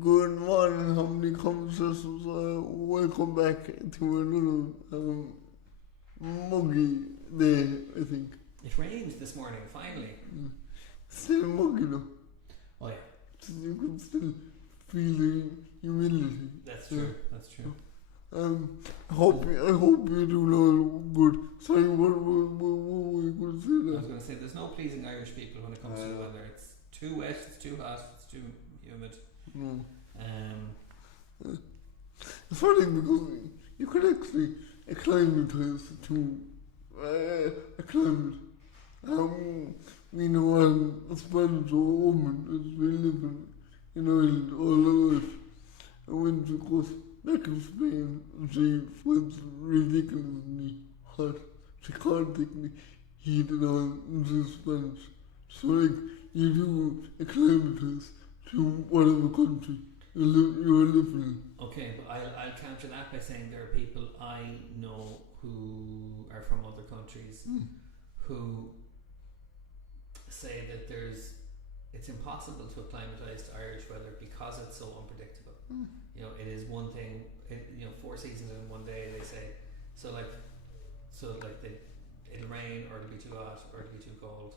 Good morning, how many conversations? Welcome back to another muggy day, I think. It rained this morning, finally. Still muggy though. Oh yeah, You can still feel the humidity. that's true. That's true. I hope you're doing all good. Sorry, what were you going to say I there? was going to say, there's no pleasing Irish people when it comes to the weather. It's too wet, it's too hot, it's too humid. No. Um, It's funny because you can actually acclimatise to a climate. We know a Spanish woman that's been living in Ireland all her life. And when she goes back to Spain, she finds it ridiculously hot. She can't take the heat at all in the Spanish. So like, you do acclimatise to whatever country you're living in. okay, but I'll counter that by saying there are people I know who are from other countries who say that it's impossible to acclimatise to Irish weather because it's so unpredictable. You know, it is one thing. 4 seasons in one day. They say so. It'll rain, or it'll be too hot, or it'll be too cold,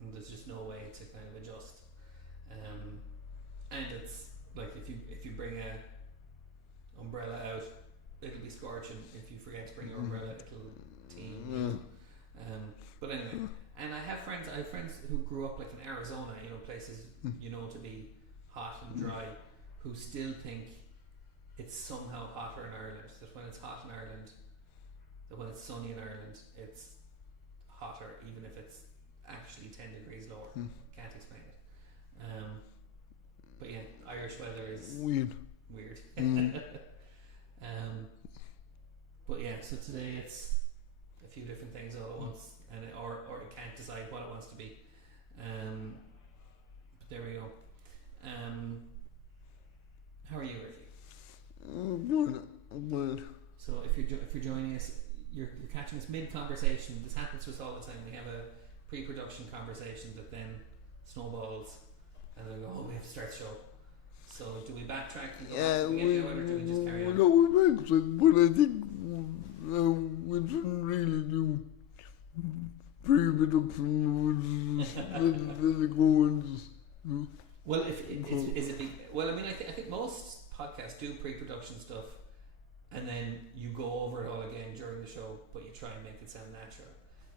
and there's just no way to kind of adjust. And it's like if you bring a umbrella out, it'll be scorching. If you forget to bring your umbrella, it'll teem. But anyway, and I have friends who grew up like in Arizona, places to be hot and dry, who still think it's somehow hotter in Ireland. That when it's hot in Ireland, that when it's sunny in Ireland, it's hotter, even if it's actually 10 degrees lower. Can't explain it. But yeah, Irish weather is Weird. But yeah, so today it's a few different things all at once, and or it can't decide what it wants to be. But there we go. How are you, Ricky? Good. So if you're joining us, you're catching us mid conversation. This happens to us all the time. We have a pre-production conversation that then snowballs, and then we go, oh, we have to start the show. So do we backtrack and go back to the beginning, or do we just carry on? No, we backtrack, but I think we shouldn't really do pre-production. Let it go and just. Well, I think most podcasts do pre-production stuff, and then you go over it all again during the show, but you try and make it sound natural.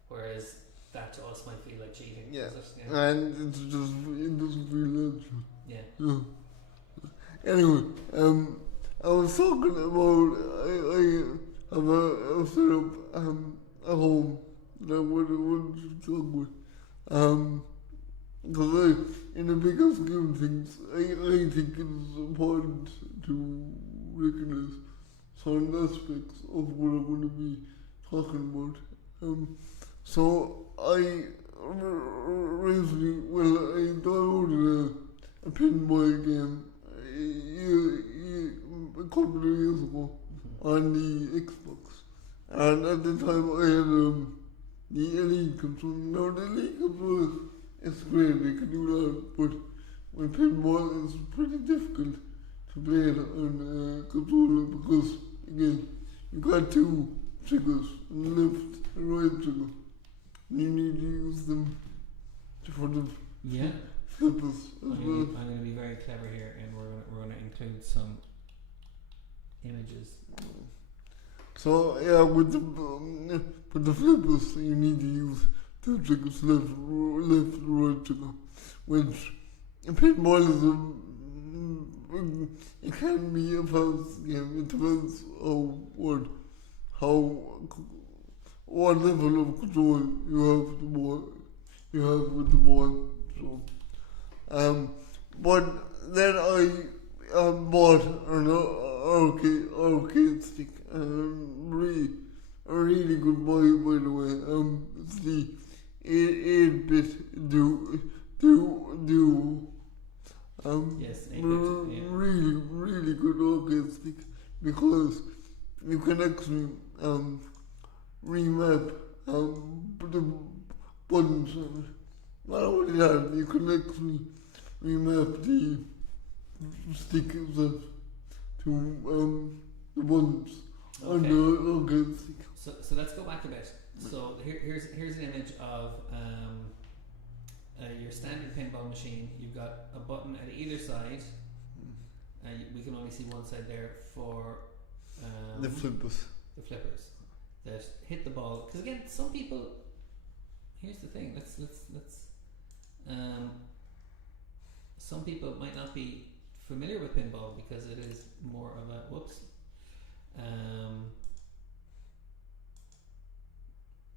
Whereas that to us might feel like cheating. Yeah, Yeah. and it doesn't feel natural. Yeah. Anyway, I was talking about I have a setup at home that I wanted to talk with. Because in the bigger scheme of things, I think it's important to recognize certain aspects of what I'm going to be talking about. So I recently, I downloaded a pinball game a couple of years ago on the Xbox, and at the time I had the Elite controller. Now the Elite controller is great, they can do that, but with pinball it's pretty difficult to play it on a controller because again you got two triggers, left and right trigger. You need to use them for the flippers as well. I'm going to be very clever here, and we're going to include some images. So yeah, with the flippers, you need to use two triggers, left, right trigger, which in pinball is it can be a fast game. It depends on what level of control you have with the ball. So, but then I bought an arcade stick, a really good buy, by the way. It's the 8-bit duo. Yes, 8-bit, yeah. Really good arcade stick because you can actually remap the buttons on it. Not only that, you can actually remap stick itself to the buttons on Okay. the arcade stick. So let's go back a bit. So here's an image of your standard pinball machine. You've got a button at either side. We can only see one side there for The flippers. the flippers that hit the ball. Because again, some people. Here's the thing. Let's. Some people might not be familiar with pinball because it is more of a whoops.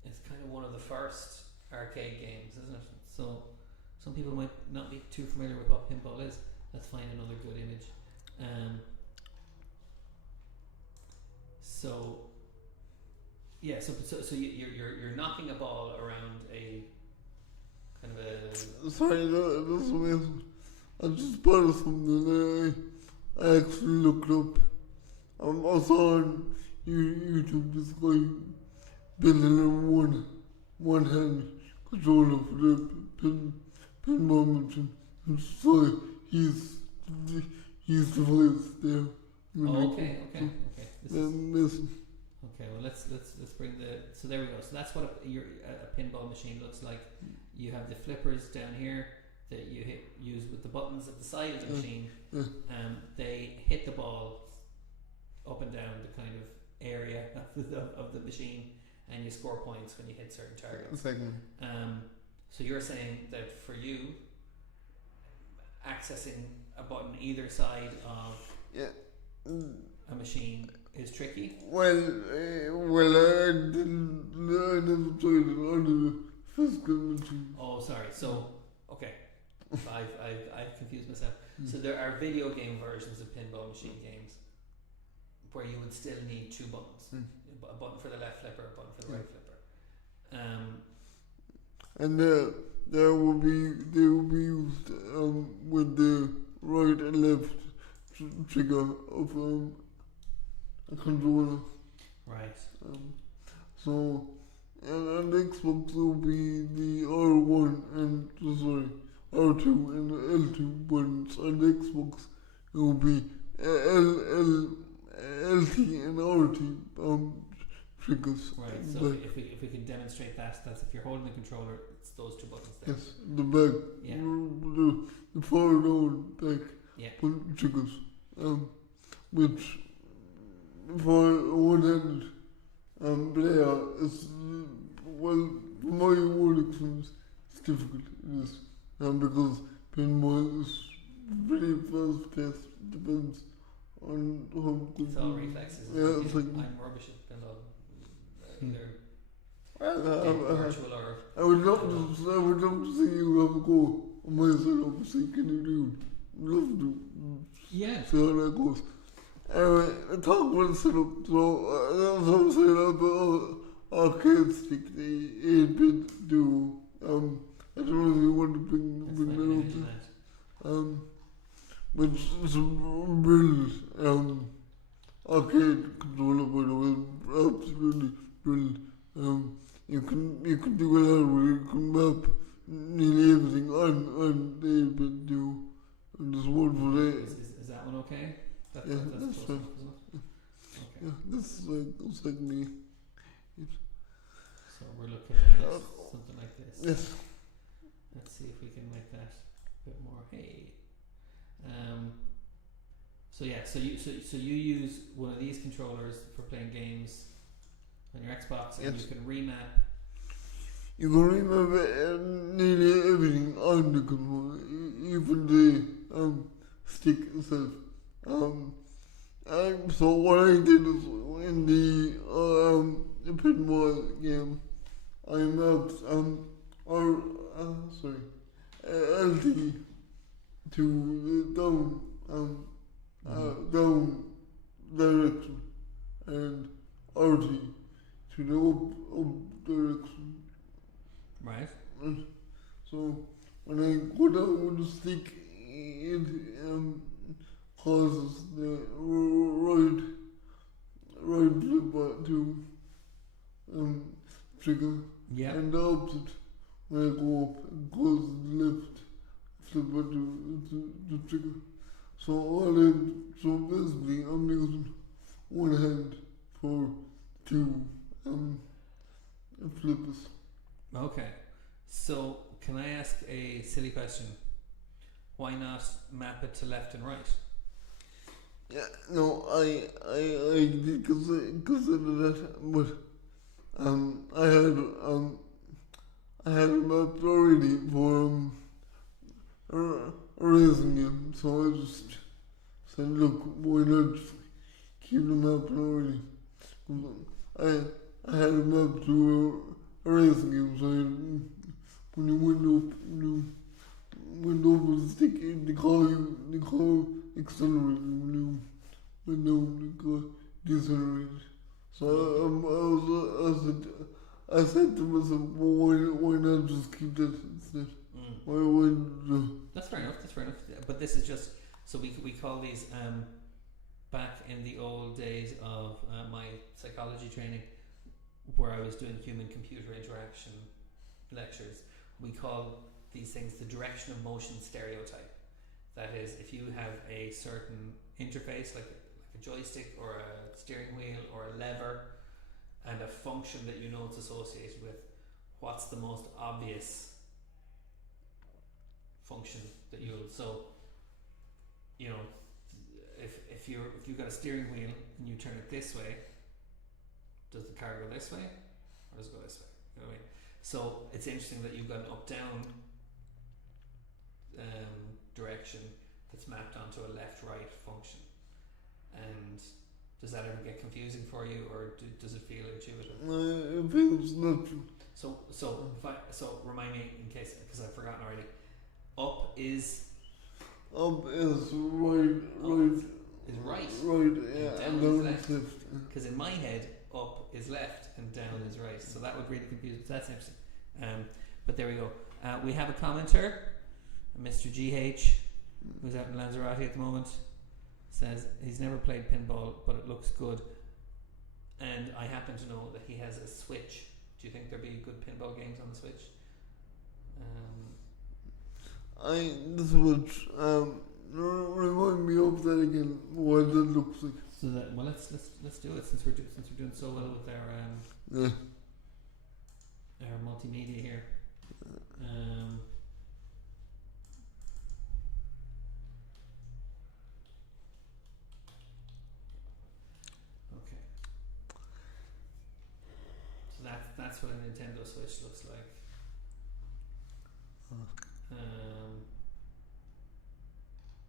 It's kind of one of the first arcade games, isn't it? So some people might not be too familiar with what pinball is. Let's find another good image. So yeah, so you're knocking a ball around a kind of a Sorry, that's amazing. I just spotted something that I actually looked up. I saw on YouTube this guy building a one-hand controller for the pinball machine. And so he's devised there. okay. This is, Amazing. okay, well let's bring the so there we go. So that's what a pinball machine looks like. You have the flippers down here that you use with the buttons at the side of the machine. They hit the ball up and down the kind of area of the machine, and you score points when you hit certain targets. Exactly. So you're saying that for you, accessing a button either side of a machine is tricky. Well, I never tried it on the physical machine. Oh, sorry. So, okay, I've confused myself. So there are video game versions of pinball machine games where you would still need two buttons, a button for the left flipper, a button for the right flipper. And they will be used with the right and left trigger of a controller. Right. So, and the Xbox will be the R1 and R2 and L2 buttons. On the Xbox, it will be LT and RT triggers. Right. So if we can demonstrate that's if you're holding the controller, it's those two buttons there. Yes, the back, Yeah. the far down back Yeah. triggers, which for a one-handed player is, well, from my own experience, it's difficult. It is, because pinball is very fast-paced, depends on how good It's all you- reflexes. Yeah, it's like, I'm rubbish at pinball. Either I virtual or would love to see you have a go on my setup, see can you do it. I'd love to. yeah. See how that goes. Anyway, talk about the setup. So, that's what I'm saying about arcade stick, the 8-bit duo. I don't know if you want to bring That's that fine, up. mention that. Which is a brilliant arcade controller, by the way. Absolutely brilliant. You can do a lot with it. You can map nearly everything on the 8-bit duo. And there's one for the Is that one okay? That's Yeah, close that's fine. enough, isn't it? Okay. yeah, this is like me. So we're looking at something like this. Yes. Let's see if we can make that a bit more. Hey. So yeah, so you use one of these controllers for playing games on your Xbox, and Yes. you can remap. You can remember nearly everything on the controller, even the stick itself. So what I did is in the pinball game, I mapped LT to the down direction, and RT to the up direction. Right. So when I go down with the stick, it causes the right flipper to trigger, Yeah. and the opposite when I go up, it causes the left flipper to trigger. So basically, I'm using one hand for two flippers. Okay. So, can I ask a silly question? Why not map it to left and right? Yeah, no, I did consider that, but I had a map already for raising him, so I just said, look, why not just keep the map already? I had a map to raising him, so when you went over the stick, they call accelerated. When you went down, they call decelerated. So I said to myself, well, why not just keep that instead? Why That's fair enough. That's fair enough. But this is just so we call these back in the old days of my psychology training, where I was doing human computer interaction lectures. We call these things the direction of motion stereotype. That is, if you have a certain interface, like a joystick or a steering wheel or a lever, and a function that you know it's associated with, what's the most obvious function that you'll if you've got a steering wheel and you turn it this way, does the car go this way or does it go this way? You know what I mean? So it's interesting that you've got an up down direction that's mapped onto a left right function. And does that ever get confusing for you, or does it feel intuitive? it feels natural. So remind me in case, because I've forgotten already. Up is right. Is right. Right, yeah, and down is left. Because left. in my head, up is left and down is right. So that would really confuse me. That's interesting. But there we go. We have a commenter, Mr. GH, who's out in Lanzarote at the moment. Says he's never played pinball, but it looks good. And I happen to know that he has a Switch. Do you think there'd be good pinball games on the Switch? The Switch. Remind me of that again. What that looks like. So that let's do it since we're doing so well with our our multimedia here. Okay. So that's what a Nintendo Switch looks like.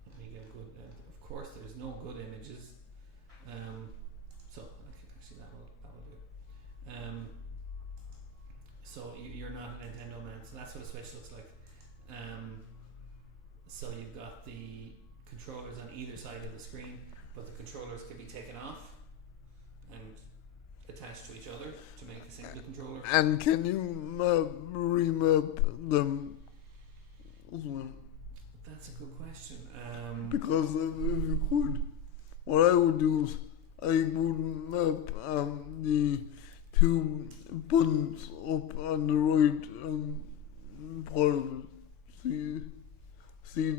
Let me get good. Of course, there's no good images. So actually that will do. So you're not a Nintendo man. So that's what a Switch looks like. So you've got the controllers on either side of the screen, but the controllers can be taken off and attached to each other to make a single controller. And can you remap them as well? That's a good question. Because if you could, what I would do is I would map the two buttons up on the right part of it. See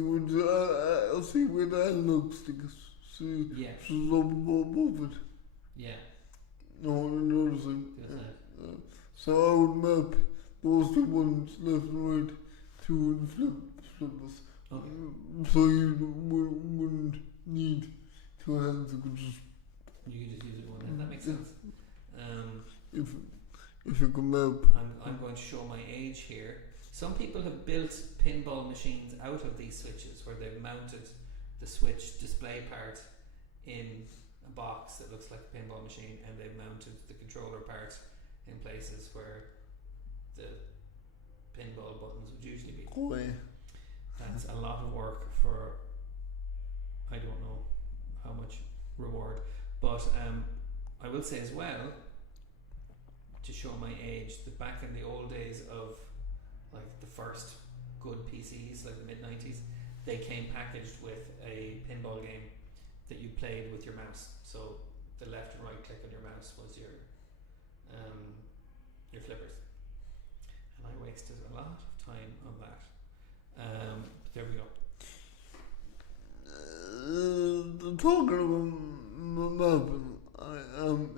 where the analog stick is. See, Yeah. she's up above it. Yeah. No, noticing. Good. So I would map those two buttons left and right to the flippers. Okay. So you wouldn't need two hands. You could just use it one hand. That makes sense. If you can map. I'm going to show my age here. Some people have built pinball machines out of these switches, where they've mounted the Switch display part in a box that looks like a pinball machine, and they've mounted the controller part in places where the pinball buttons would usually be. That's a lot of work for I don't know how much reward, but I will say as well, to show my age, that back in the old days of like the first good PCs, like the mid-90s, they came packaged with a pinball game that you played with your mouse. So the left and right click on your mouse was your flippers, and I wasted a lot of time on that. But there we go. talking about mapping,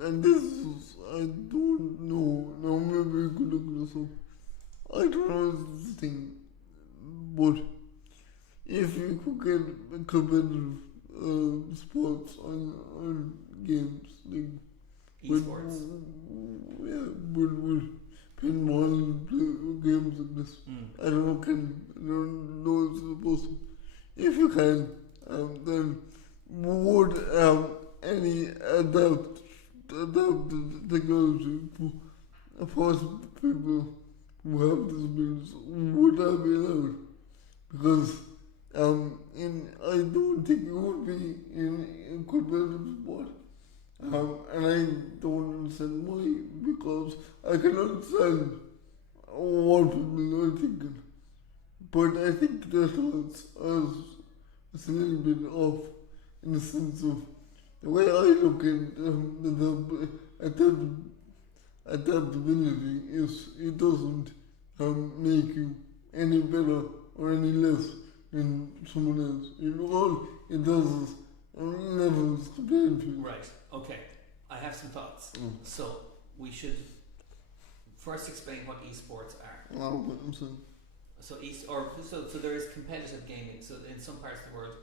and this is, I don't know, now maybe you could look this up. I don't know this thing, but if you could get competitive sports on games, like Esports. With pinball games like this. I don't know, I don't know if it's supposed to. If you can, then would any adapt technology for people who have disabilities, would that be allowed? Because I don't think it would be in competitive sport. And I don't understand why, because I can understand what people are thinking. But I think their thoughts are a little bit off in the sense of the way I look at adaptability is it doesn't make you any better or any less than someone else. It does is levels the playing field. Right. Okay. I have some thoughts. So we should first explain what esports are. Oh, I'm sorry. So there is competitive gaming. So in some parts of the world,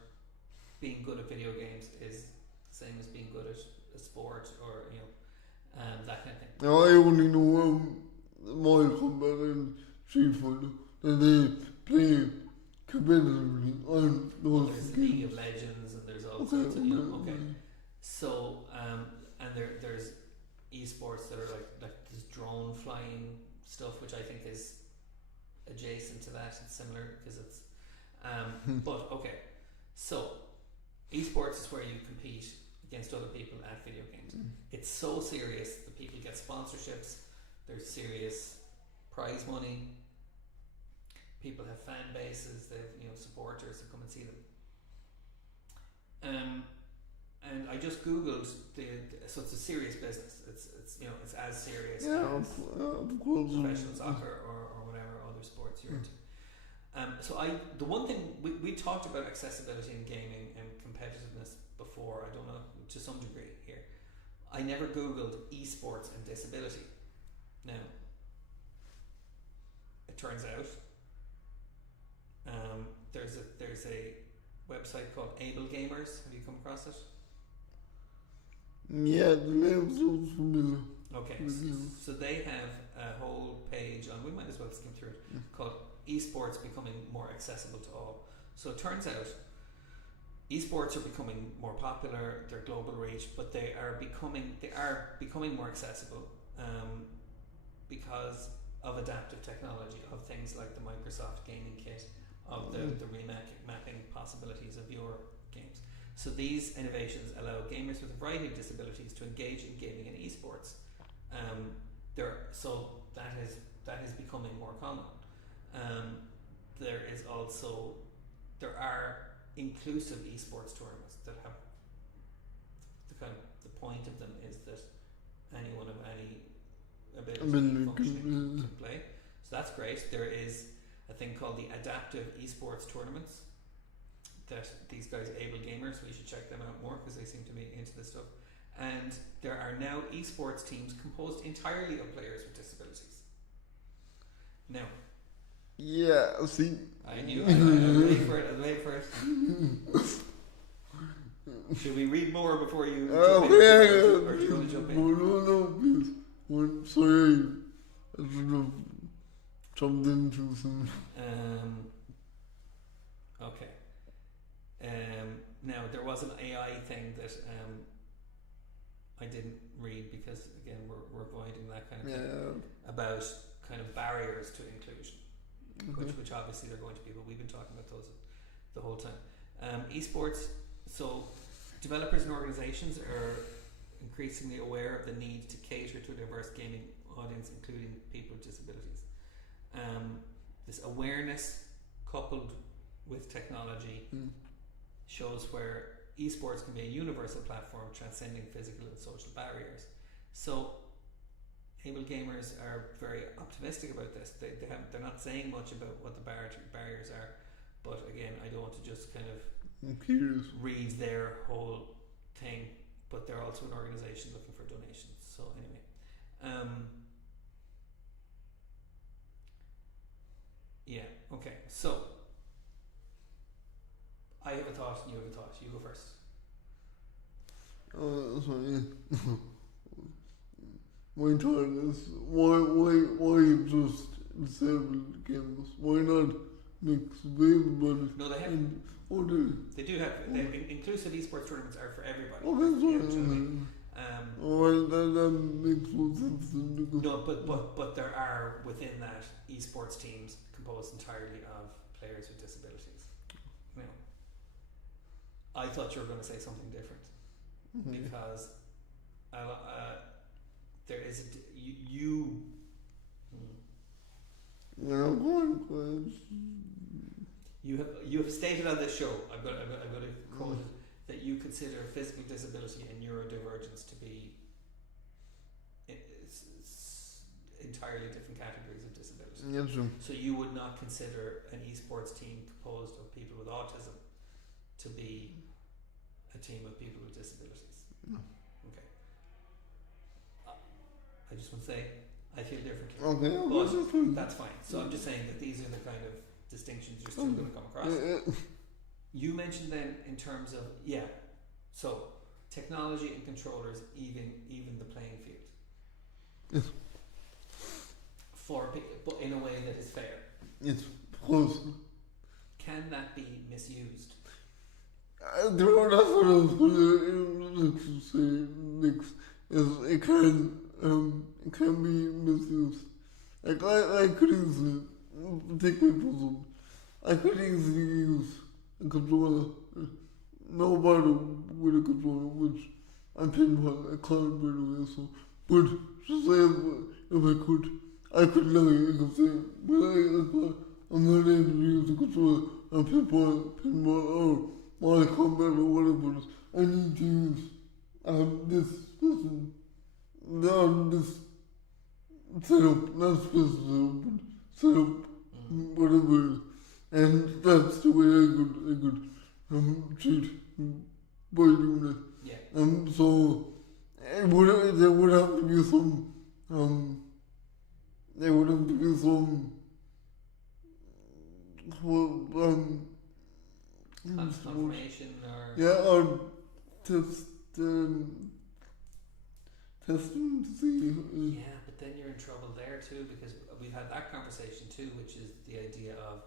being good at video games is the same as being good at a sport or that kind of thing. Now I only know Mortal Kombat and Street Fighter that they play competitively on those There's games. League of Legends and there's all sorts of okay. So and there's esports that are like this drone flying stuff, which I think is adjacent to that. It's similar because it's but okay. So esports is where you compete against other people at video games. It's so serious that people get sponsorships. There's serious prize money. People have fan bases. They have supporters that come and see them. And I just googled so it's a serious business. It's as serious as of course. professional soccer or whatever other sports you're into. So the one thing we talked about accessibility in gaming and competitiveness before. I don't know, to some degree here. I never googled esports and disability. Now, it turns out there's a website called Able Gamers. Have you come across it? Yeah, the name sounds familiar. Okay, so they have a whole page on, we might as well skim through it, called Esports Becoming More Accessible to All. So it turns out esports are becoming more popular, they're global reach, but they are becoming more accessible because of adaptive technology, of things like the Microsoft Gaming Kit, of the remapping possibilities of your games. So these innovations allow gamers with a variety of disabilities to engage in gaming and esports. So that is becoming more common. There are inclusive esports tournaments that have the point of them is that anyone of any ability functioning can play. So that's great. There is a thing called the Adaptive Esports Tournaments that these guys, Able Gamers, we should check them out more because they seem to be into this stuff. And there are now esports teams composed entirely of players with disabilities. Now, yeah, see, I knew. I'll wait for it. Should we read more before you jump in? Or do you want to jump in? No, please. Sorry, I should have jumped in too soon. Okay. Now there was an AI thing that I didn't read because again we're avoiding that kind of thing about kind of barriers to inclusion, which obviously they're going to be, but we've been talking about those the whole time. Esports. So developers and organizations are increasingly aware of the need to cater to a diverse gaming audience, including people with disabilities. This awareness coupled with technology shows where esports can be a universal platform transcending physical and social barriers. So Able Gamers are very optimistic about this. They're not saying much about what the barriers are, but again, I don't want to just kind of read their whole thing, but they're also an organisation looking for donations. So anyway, yeah, okay. So I have a thought, and you have a thought. You go first. Sorry. My thought is why just disabled gamers? Why not mix available? No, they have. And other. They do have. Inclusive esports tournaments are for everybody. Okay, Yeah, sorry. do you know what I mean? Well, that makes more sense than because No, but there are within that esports teams composed entirely of players with disabilities. You know, I thought you were going to say something different because there is you. You have stated on this show. I'm going to quote it, that you consider physical disability and neurodivergence to be entirely different categories of disability. Yes, sir. So you would not consider an esports team composed of people with autism to be a team of people with disabilities? No. Okay. I just want to say I feel differently. Okay, But that's fine. So I'm just saying that these are the kind of distinctions you're still going to come across. You mentioned then in terms of so technology and controllers even the playing field. Yes. For but in a way that is fair. Yes, of course. Can that be misused? That's what I was going to say next. Is it can be misused. Like I could easily take my puzzle. I could easily use a controller. Nobody with a controller, which I pinpoint, I can't by the way, so but to say if I could lie, I could say, but I'm not able to use the controller and pinpoint or Mortal Kombat or whatever it is. I need to use this specimen, this setup, not specimen, but setup, whatever it is. And that's the way I could cheat by doing that. Yeah. So there would have to be some confirmation or testing to see. Yeah, but then you're in trouble there too, because we've had that conversation too, which is the idea of,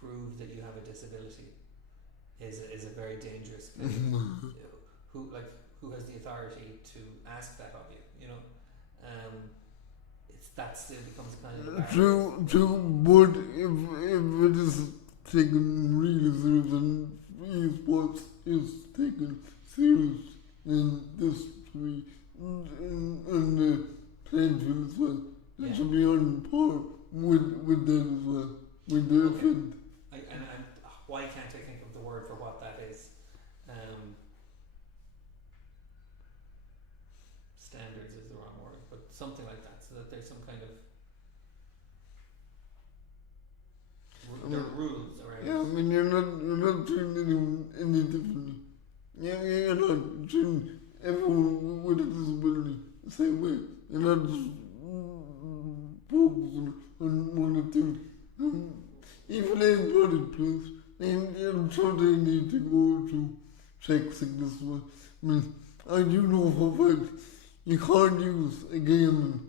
prove that you have a disability is a very dangerous kind of, who has the authority to ask that of you, that still becomes kind of a True, but if it is taken really serious and esports is taken serious, then this should be in the playing field as well. It should be on par with them as well, with the field. And why can't I think of the word for what that is? Standards is the wrong word, but something like that, so that there's some kind of there are rules around. Yeah, I mean you're not treating anyone any differently. Yeah, you're not treating everyone with a disability the same way. You're not just focusing on one or two. Even in public place, I'm sure they need to go to check sickness. I mean, I do know for a fact you can't use a gaming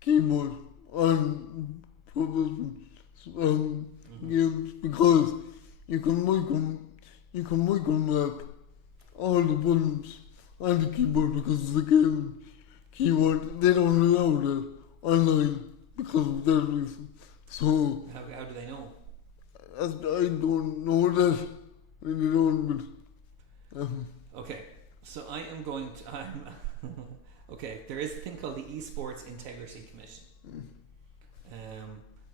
keyboard on professional games because you can micro-map all the buttons on the keyboard because it's a game keyboard. They don't allow that online because of that reason. So how do they know? I don't know that. Really don't, but okay, so I am going to. Okay, there is a thing called the Esports Integrity Commission.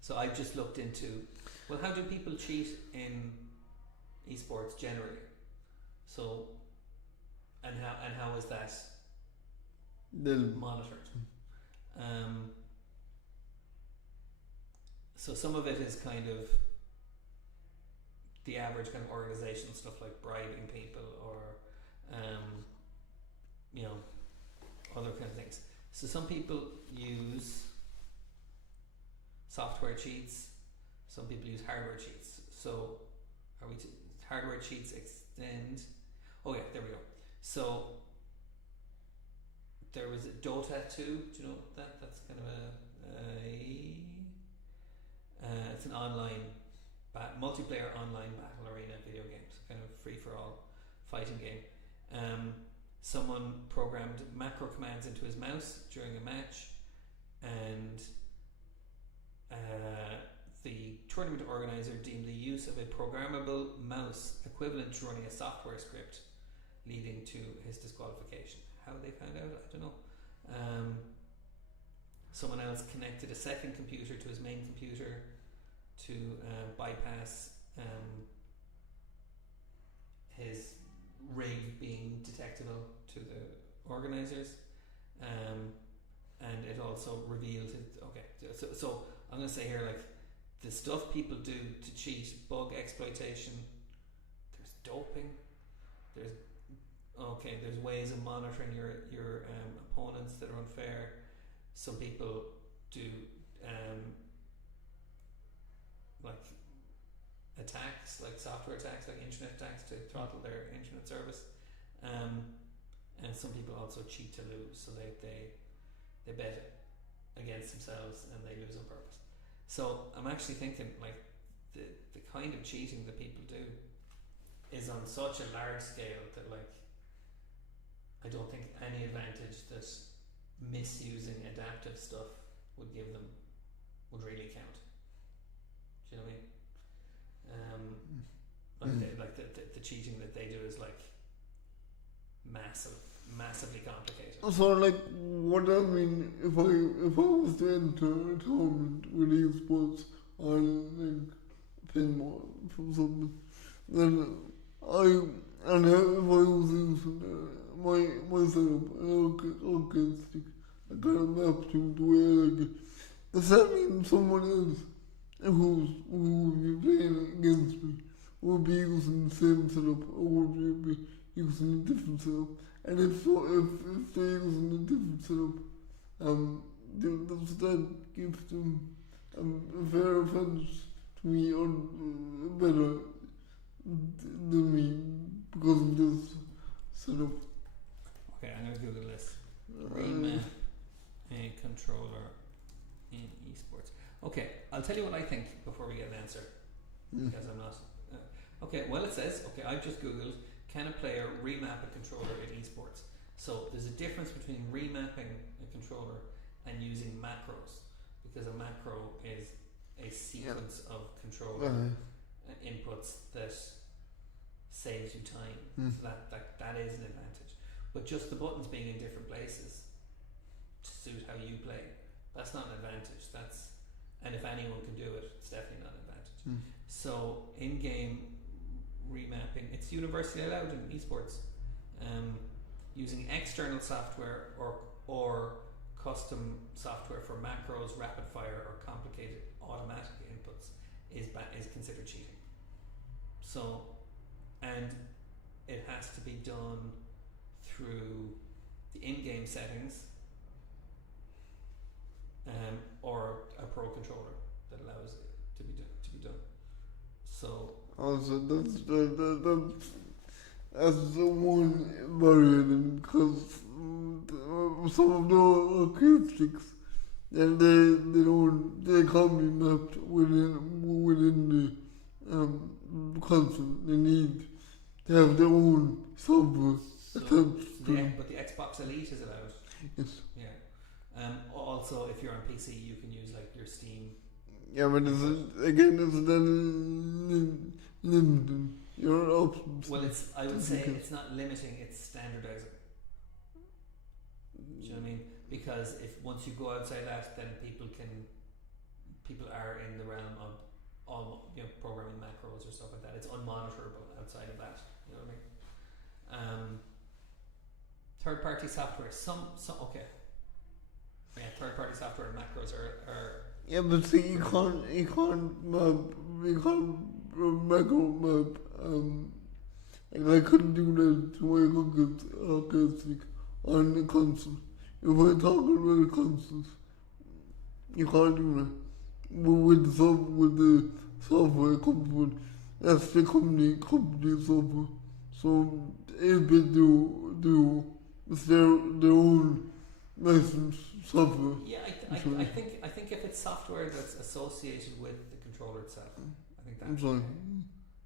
So I just looked into, well, how do people cheat in esports generally? So, and how is that monitored? So some of it is kind of the average kind of organizational stuff like bribing people or you know, other kind of things. So some people use software cheats, some people use hardware cheats. So are we hardware cheats extend? Oh yeah, there we go. So there was Dota 2. Do you know that? That's kind of it's an online multiplayer online battle arena video game. So kind of free for all fighting game. Someone programmed macro commands into his mouse during a match, and the tournament organizer deemed the use of a programmable mouse equivalent to running a software script, leading to his disqualification. How they found out, I don't know. Someone else connected a second computer to his main computer to bypass his rig being detectable to the organisers, and it also revealed it. Okay, so I'm going to say here, like, the stuff people do to cheat, bug exploitation, there's doping, there's ways of monitoring your opponents that are unfair. Some people do like attacks, like software attacks, like internet attacks to throttle their internet service, and some people also cheat to lose. So they bet against themselves and they lose on purpose. So I'm actually thinking, like, the kind of cheating that people do is on such a large scale that, like, I don't think any advantage that misusing adaptive stuff would give them would really count. Do you know what I mean? The cheating that they do is like massively complicated. So, like, what I mean, if I was to enter a tournament with esports on, like, pinball from something, then if I was using my setup, an arcade stick, I kind of map to where, like, does that mean someone else who would be playing against me would be using the same setup, or would they be using a different setup? And if so, if they're using a different setup, does that give them a fair advantage to me, or better than me because of this setup? Okay, I'm going to Google this. Remap a controller in esports. Okay, I'll tell you what I think before we get an answer, because I'm not. Okay, well, it says, okay, I've just Googled, can a player remap a controller in esports? So there's a difference between remapping a controller and using macros, because a macro is a sequence of controller inputs that saves you time. So that is an advantage. But just the buttons being in different places to suit how you play, that's not an advantage. And if anyone can do it, it's definitely not an advantage. So in-game remapping, it's universally allowed in esports. Using external software or custom software for macros, rapid fire, or complicated automatic inputs is considered cheating. So, and it has to be done through the in-game settings, or a pro controller that allows it to be done. So also that's the one barrier, because some of the arcade sticks, and they can't be mapped within the console. They need to have their own software attached to them. But the Xbox Elite is allowed. Yes. Yeah. Also, if you're on PC, you can use like your Steam. Yeah, but it's then limiting your options. Well, I would say it's not limiting; it's standardizing. Do you know what I mean? Because if once you go outside that, then people are in the realm of all, programming macros or stuff like that. It's unmonitorable outside of that. You know what I mean? Third-party software. Some okay. Yeah, third-party software and macros are. Yeah, but see, you can't macro map. And I couldn't do that to my arcade stick on the console. If I talk about consoles, you can't do that. But with the software company, that's the company software. So 8-bit do it's their own licensed software. Yeah, I think if it's software that's associated with the controller itself, I think I'm that's sorry. okay.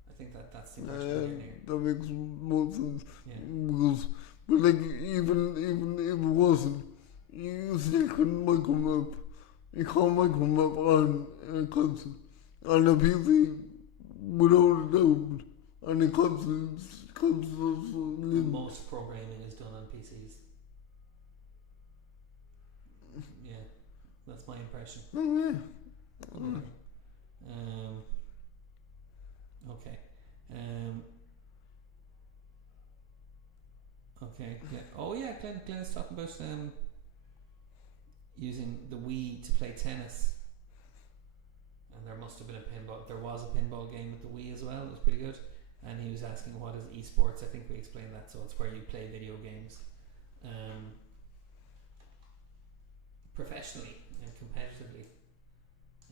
I think that's the impression here. That makes more sense. Yeah. Because, but like, even if it wasn't, you still couldn't micromap. You can't micromap on a console. On a PC, without a doubt. On a console Most programming is done on PCs. Yeah, that's my impression. Oh, yeah. Okay. Okay. Yeah. Oh yeah, Glenn is talking about using the Wii to play tennis. And there must have been a pinball. There was a pinball game with the Wii as well. It was pretty good. And he was asking what is esports. I think we explained that. So it's where you play video games, professionally and competitively,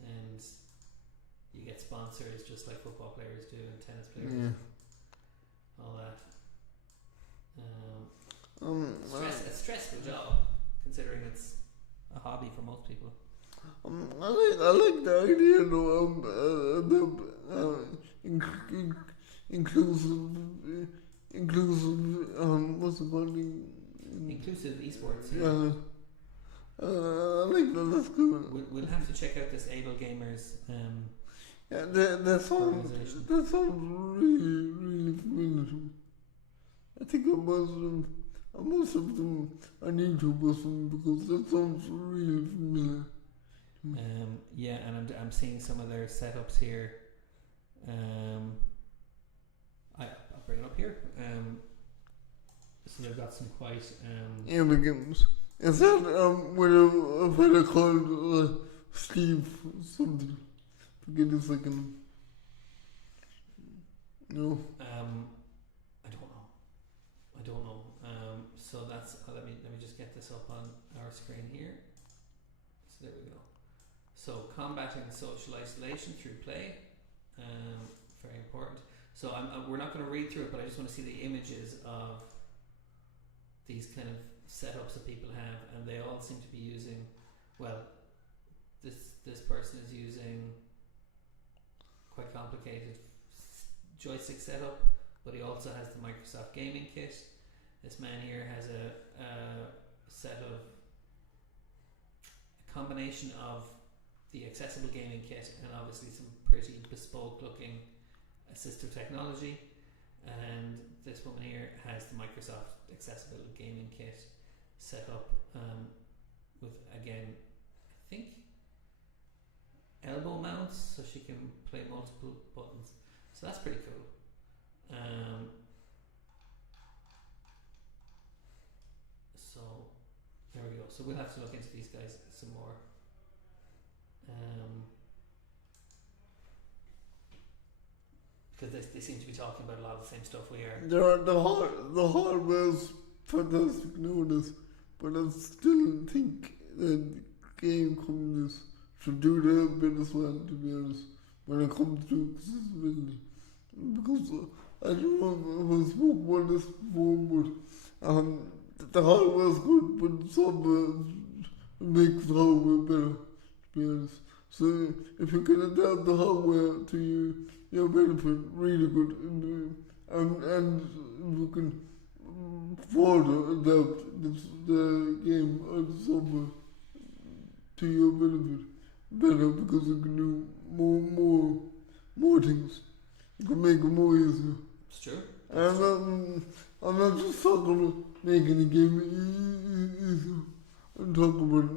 and you get sponsors just like football players do and tennis players. All that. A stressful job, considering it's a hobby for most people. I like the idea though about inclusive what's it called? Inclusive esports. Yeah. I like that. That's good. We'll have to check out this Able Gamers. Yeah, that sounds really familiar to me. I think I must have them on YouTube or something because that sounds really familiar. Yeah, and I'm seeing some of their setups here. I'll bring it up here. So they've got some quite Able Games. Is that with a fella called Steve something? Forget his second. No. I don't know. So that's let me just get this up on our screen here. So there we go. So combating social isolation through play, very important. So we're not going to read through it, but I just want to see the images of these kind of setups that people have, and they all seem to be using. Well, this person is using quite complicated joystick setup, but he also has the Microsoft gaming kit. This man here has a set of a combination of the accessible gaming kit and obviously some pretty bespoke looking assistive technology, and this woman here has the Microsoft accessible gaming kit set up with, again, I think elbow mounts so she can play multiple buttons, so that's pretty cool. So there we go. So we'll have to look into these guys some more. Because they seem to be talking about a lot of the same stuff we are. The hardware's fantastic nowadays, but I still think that game companies should do their bit as well, to be honest, when it comes to accessibility. Because I don't know if I spoke about this before, but the hardware's good, but the software makes the hardware better, to be honest. So if you can adapt the hardware to your benefit, really good, and you can further adapt the game or the software to your benefit better, because you can do more things. You can make it more easier. It's true. And I'm not just talking about making the game easier. I'm talking about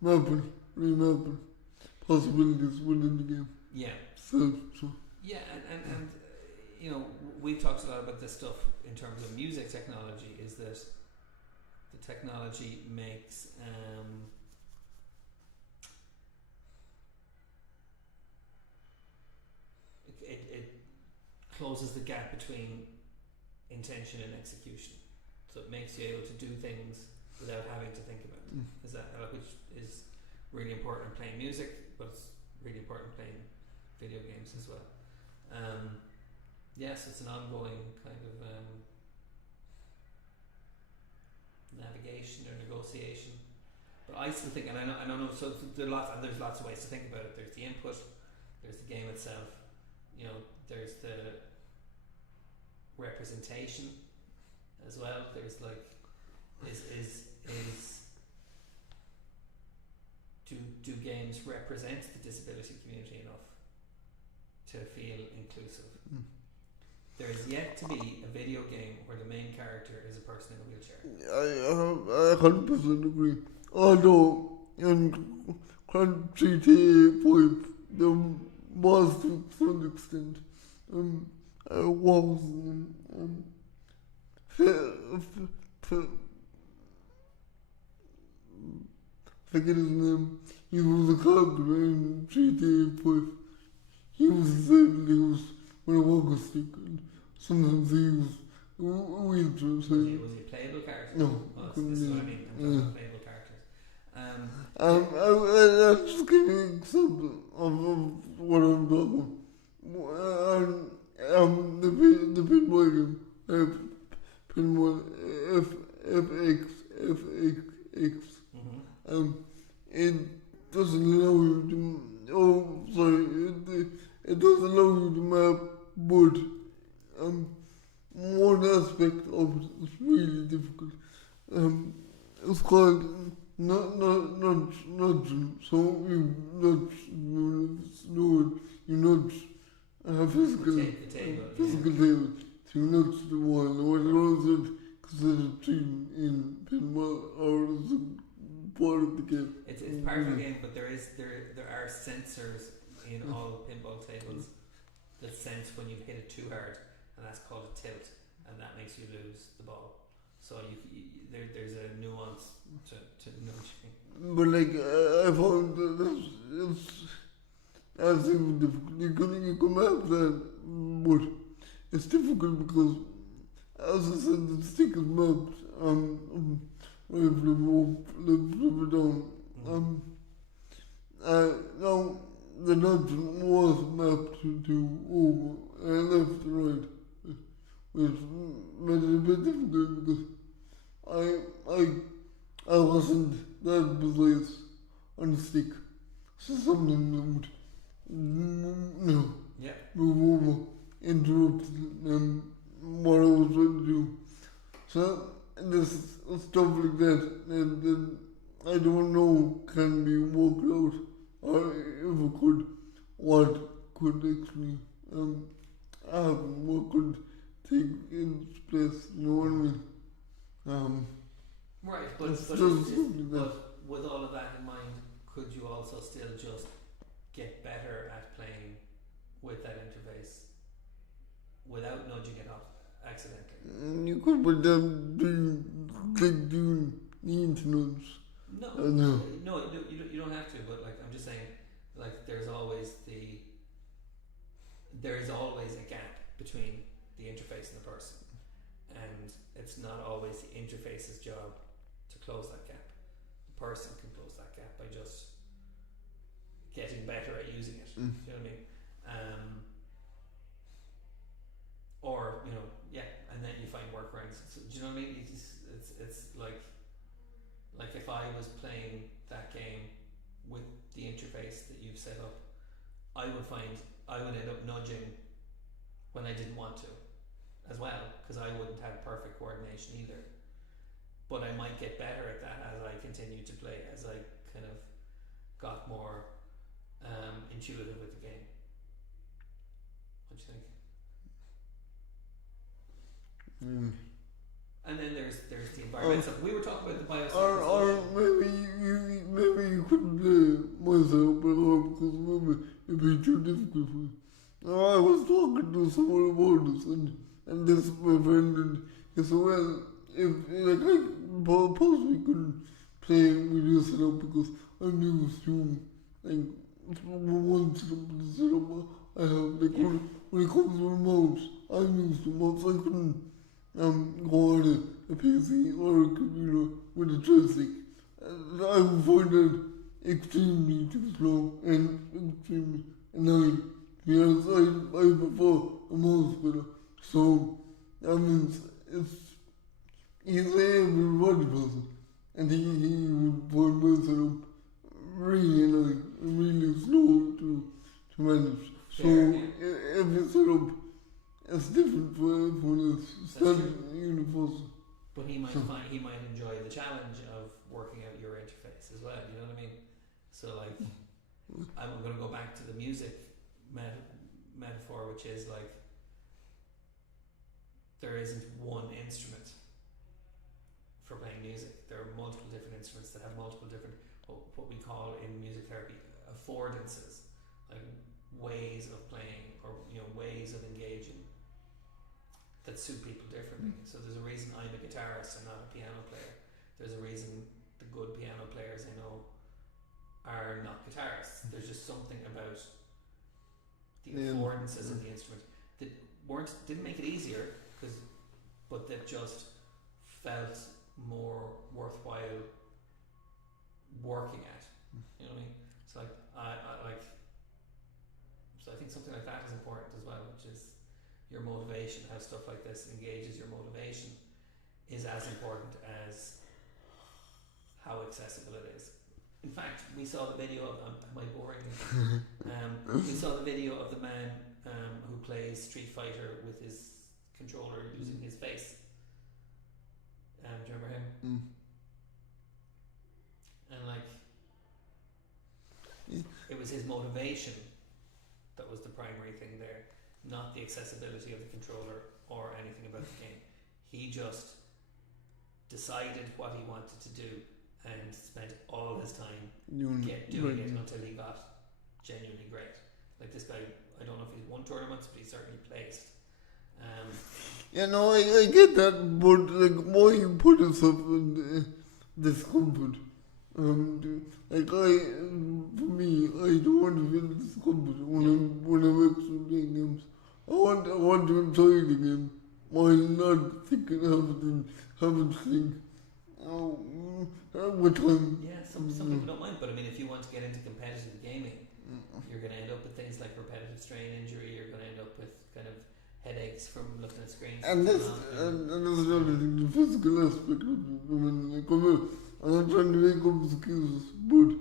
mapping, remapping possibilities within the game. Yeah. So. Yeah, and you know, we've talked a lot about this stuff in terms of music technology, is that the technology makes it closes the gap between intention and execution. So it makes you able to do things without having to think about it. Is that which is really important in playing music, but it's really important in playing video games as well. Yes, it's an ongoing kind of navigation or negotiation. But I still think, and I know. So there's lots of ways to think about it. There's the input, there's the game itself. You know, there's the representation as well. There's like, do games represent the disability community enough to feel inclusive? There is yet to be a video game where the main character is a person in a wheelchair. I 100% agree. Although in GTA 5 there was to some extent was forget his name. He was a character in GTA 5. He was disabled. He was with a walker stick, and sometimes he was a wheelchair. Was he a playable character? No. This is what I mean. I'm talking about playable characters. I'll just give you an example of what I'm talking about. The pinball game, pinball FX. It doesn't allow you to. It doesn't allow you to map, but one aspect of it is really difficult. It's called nudging. So you nudge, you nudge a physical table. So you nudge the wall. What was it considered cheating in pinball, or is it part of the game? It's part of the game, but there are sensors in all pinball tables that sense when you've hit it too hard, and that's called a tilt, and that makes you lose the ball. So there's a nuance to nudging. But like I found that that's even difficult. You can have that, but it's difficult because, as I said, the stick is mapped. Flip it down. Now the nudging was mapped to over left to right, which made it a bit difficult because I wasn't that precise on the stick. So something that would move over, interrupt what I was trying to do. So this stuff like that I don't know can be worked out, or if it could, what could actually happen, what could take its place, you know what I mean? Right, but with all of that in mind, could you also still just get better at playing with that interface without nudging it up accidentally? You could, but then do you need to nudge? No, you don't have to. But like I'm just saying, like there is always a gap between the interface and the person, and it's not always the interface's job to close that gap. The person can close that gap by just getting better at using it. Do you know what I mean? Or and then you find workarounds. So, do you know what I mean? It's like if I was playing that game with the interface that you've set up, I would end up nudging when I didn't want to, as well, because I wouldn't have perfect coordination either. But I might get better at that as I continue to play, as I kind of got more intuitive with the game. What do you think? And then there's the environment stuff. We were talking about the biosecurity. Or maybe you couldn't play myself because maybe it'd be too difficult for me. I was talking to someone about this, and this my friend, and he said, well, if like I possibly couldn't play with your setup because I'm used to like one setup to set up I have like when it comes to remotes, I'm used to remotes. I couldn't go on a PC or a computer with a joystick. I would find that extremely too slow and extremely annoying. Because I prefer a mouse better. So that means if he's able body person and he would find my setup really annoying and really slow to manage. So every setup is different for everyone else. It's not universal. But he might enjoy the challenge of working out your interface as well. You know what I mean? So like, I'm going to go back to the music metaphor, which is like, there isn't one instrument for playing music. There are multiple different instruments that have multiple different, what we call in music therapy, affordances, like ways of playing or ways of engaging that suit people differently. So there's a reason I'm a guitarist and not a piano player. There's a reason the good piano players I know are not guitarists. There's just something about the affordances of the instrument that didn't make it easier, but that just felt more worthwhile working at. You know what I mean? It's like so I think something like that is important as well, which is your motivation, how stuff like this engages your motivation is as important as how accessible it is. In fact, we saw the video of, am I boring? We saw the video of the man who plays Street Fighter with his controller using his face. Do you remember him? And like, it was his motivation that was the primary thing there, not the accessibility of the controller or anything about the game. He just decided what he wanted to do and spent all his time doing it until he got genuinely great. Like this guy, I don't know if he's won tournaments, but he certainly placed. I get that, but like, why you put yourself in discomfort? For me, I don't want to feel discomfort when I'm actually playing games. I want to enjoy the game while not thinking, having to think. What time? Yeah, some people don't mind, but I mean, if you want to get into competitive gaming, you're going to end up with things like repetitive strain injury. You're going to end up with kind of headaches from looking at screens. And that's another thing, the physical aspect of it. I mean, like, I'm not trying to make up excuses, but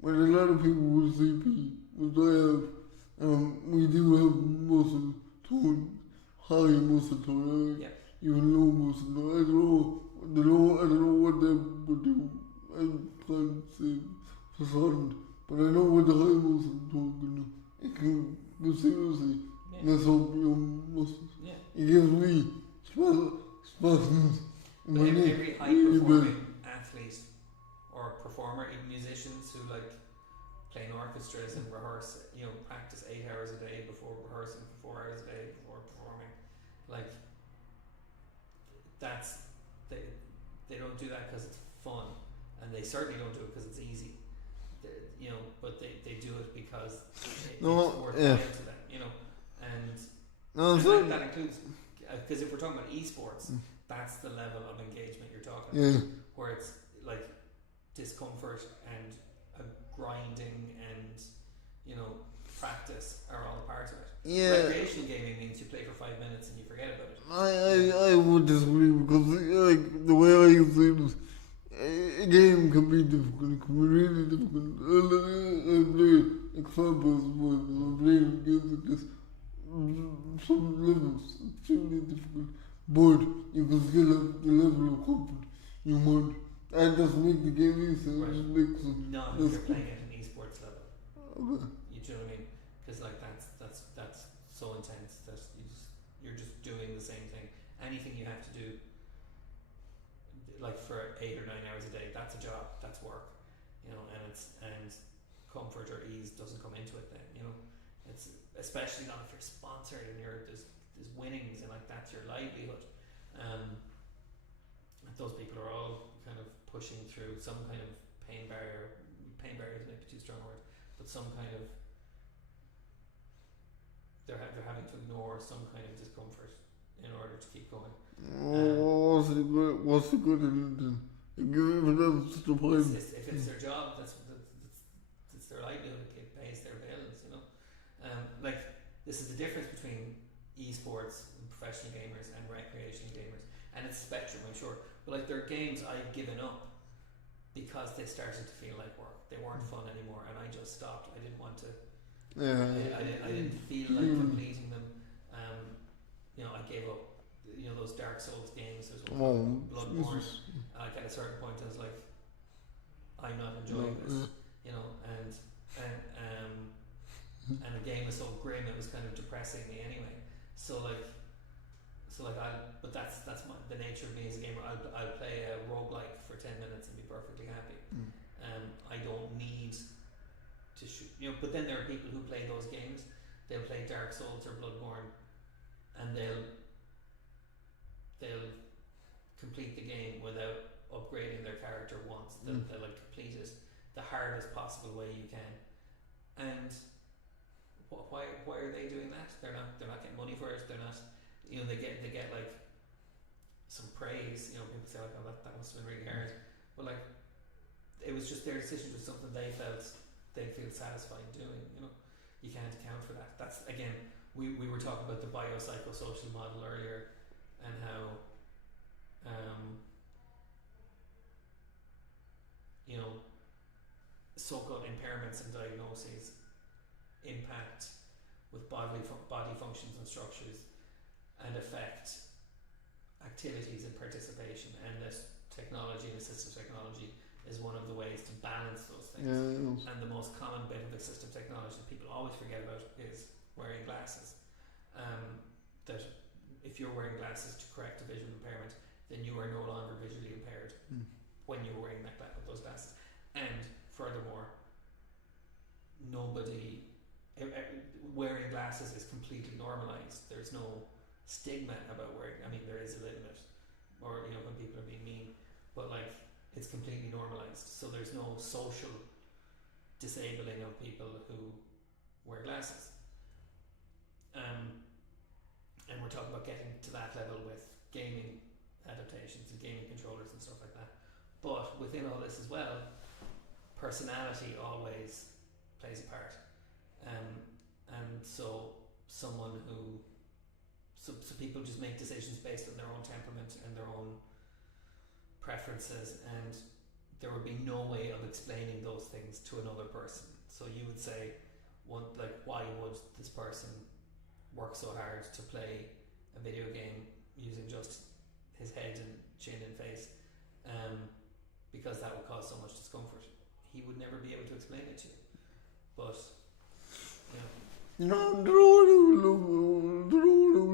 when a lot of people with CP, which I have, we do have muscle tone, high muscle tone, even low muscle tone. I don't know what they would do. I can't say for certain, but I know what the high muscle tone can do. It can seriously mess up your muscles. Yeah. It gives me spasms. Every high performing athlete or performer, even musicians who like play in orchestras and rehearse, practice 8 hours a day before rehearsing, 4 hours a day before performing, like they don't do that because it's fun, and they certainly don't do it because it's easy. But they do it because it's worthwhile to them, and that includes, because if we're talking about esports, that's the level of engagement you're talking about, where it's like discomfort and grinding and practice are all part of it. Recreational gaming means you play for 5 minutes and you forget about it. I would disagree, because like the way I see it is, a game can be difficult. It can be really difficult. I play examples with playing games like this. Some levels extremely difficult, but you can still have the level of comfort you want. And just make the game easier. Right. Not if you're playing at an esports level. Okay. You know what I mean? Because like that's so intense that you're just doing the same thing. Anything you have to do, like for 8 or 9 hours a day, that's a job, that's work, and comfort or ease doesn't come into it. Then it's especially not if you're sponsored and there's winnings and like that's your livelihood. Those people are all kind of pushing through some kind of pain barrier. Pain barrier is maybe too strong a word, but some kind of they're having to ignore some kind of discomfort in order to keep going. What's the good in it then? If that's the point. If it's their job, that's their livelihood. It pays their bills, you know. Like this is the difference between esports and professional gamers and recreational gamers, and it's a spectrum, I'm sure. But like there are games I've given up because they started to feel like work. They weren't fun anymore, and I just stopped. I didn't want to. I didn't feel like completing them. You know, I gave up. You know, those Dark Souls games. There's one Bloodborne. Like at a certain point, I was like, I'm not enjoying this. You know, and the game was so grim. It was kind of depressing me anyway. So but that's the nature of me as a gamer. I'll play a roguelike for 10 minutes and be perfectly happy. I don't need to shoot, you know. But then there are people who play those games. They'll play Dark Souls or Bloodborne, and they'll complete the game without upgrading their character once. They'll like complete it the hardest possible way you can. And why are they doing that? They're not getting money for it. They're not, you know, they get like some praise. You know, people say like, oh, that must have been really hard, but like it was just their decision. It was something they felt they'd feel satisfied doing. You know, you can't account for that. That's again, we were talking about the biopsychosocial model earlier, and how you know, so-called impairments and diagnoses impact with body functions and structures and affect activities and participation, and that technology and assistive technology is one of the ways to balance those things. And the most common bit of assistive technology that people always forget about is wearing glasses. That if you're wearing glasses to correct a visual impairment, then you are no longer visually impaired when you're wearing those glasses. And furthermore, wearing glasses is completely normalized. There's no stigma about wearing. I mean, there is a little bit, or you know, when people are being mean, but like it's completely normalized. So there's no social disabling of people who wear glasses. And we're talking about getting to that level with gaming adaptations and gaming controllers and stuff like that. But within all this as well, personality always plays a part. And so people just make decisions based on their own temperament and their own preferences, and there would be no way of explaining those things to another person. So you would say, why would this person work so hard to play a video game using just his head and chin and face, because that would cause so much discomfort. He would never be able to explain it to you. But you know, they're all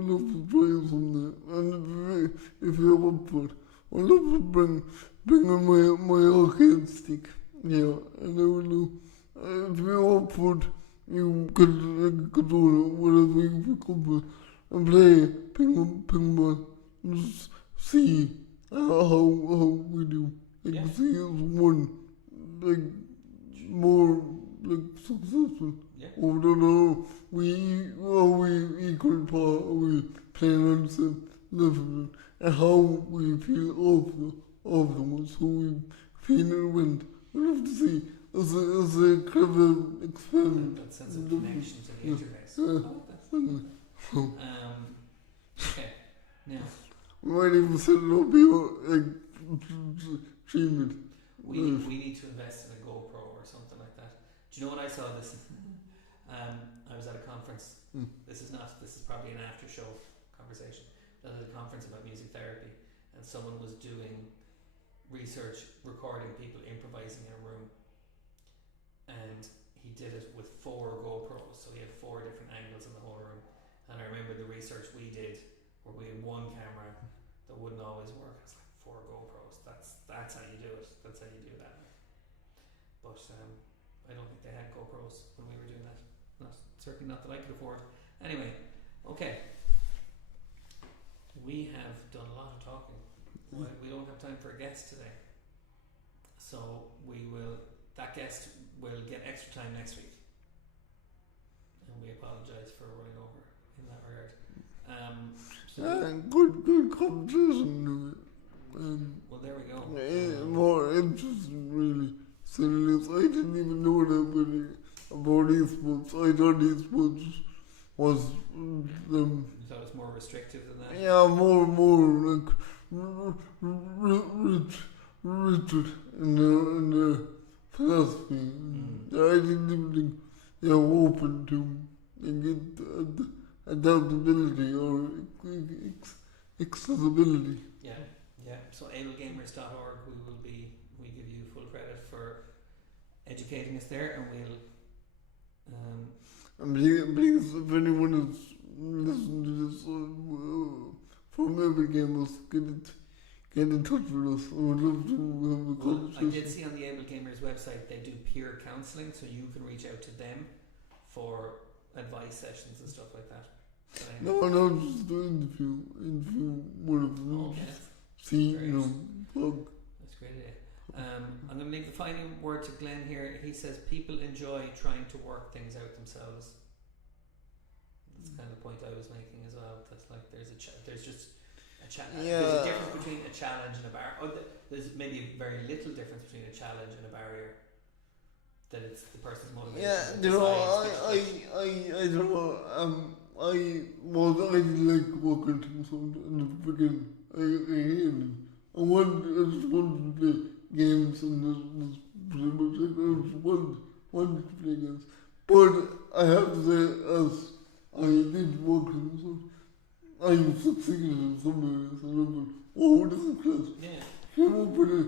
love to play something, and if you're up for it, I love to bring in my arcade stick, yeah, and I will do. If you're up for it, you can control it whenever you pick up and play pinball. Just see how we do. Like, see it's one, like, more, like, successful. Yeah. Or don't we equal part, we playing on the same level, and how we feel afterwards, so we feel it went. I love to see as a clever experiment. That sense of connection to the interface. I like that. Okay, now we might even set it up here, like, treatment. we need to invest in a GoPro or something like that. Do you know what I saw this? I was at a conference. This is probably an after show conversation. I was at a conference about music therapy, and someone was doing research recording people improvising in a room, and he did it with 4 GoPros, so he had 4 different angles in the whole room. And I remember the research we did where we had one camera that wouldn't always work. It's like 4 GoPros. That's how you do it. That's how you do that. But I don't think they had GoPros when we were doing that. Certainly not that I could afford. Anyway, okay. We have done a lot of talking. We don't have time for a guest today, so that guest will get extra time next week, and we apologise for running over. Good competition. Well, there we go. More interesting, really. Seeing this, I didn't even know that many about esports. I thought esports was You thought it was more restrictive than that? yeah, more like rigid in the philosophy. I didn't even think they were open to adaptability or accessibility. Yeah, yeah. So ablegamers.org, we give you full credit for educating us there, and we'll. And please, if anyone is listening to this from Epic Gamers, get in touch with us. I would love to have a conversation. I did see on the Able Gamers website they do peer counselling, so you can reach out to them for advice sessions and stuff like that. No, just to interview one of them. Oh, yes. See, Great. plug. That's a great idea. I'm going to leave the final word to Glenn here. He says people enjoy trying to work things out themselves. That's kind of the point I was making as well. That's like there's just a challenge. Yeah. There's a difference between a challenge and a barrier. There's maybe a very little difference between a challenge and a barrier. That it's the person's motivation. Yeah, that I don't know. I didn't like working things out in the beginning. I hated it. I just wanted to play games and this pretty much it. I just wanted to play games. But I have to say, as I did work things out, I succeeded in some areas and I went, oh, this is class. Yeah. Came up with a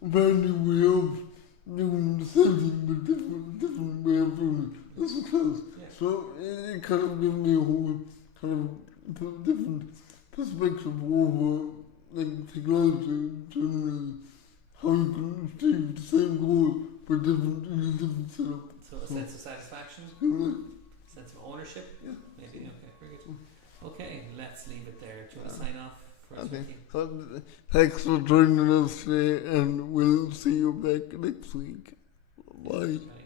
brand new way of doing the same thing but different way of doing it. This is class. Yeah. So it kind of gave me a whole kind of different perspective over like technology generally, how you can achieve the same goal but in a different setup. So a sense of satisfaction, sense of ownership. Yeah. Maybe. Okay, very good. Okay, let's leave it there. Do you want to sign off for us? Okay. Vicky? So, thanks for joining us today, and we'll see you back next week. Bye. Bye.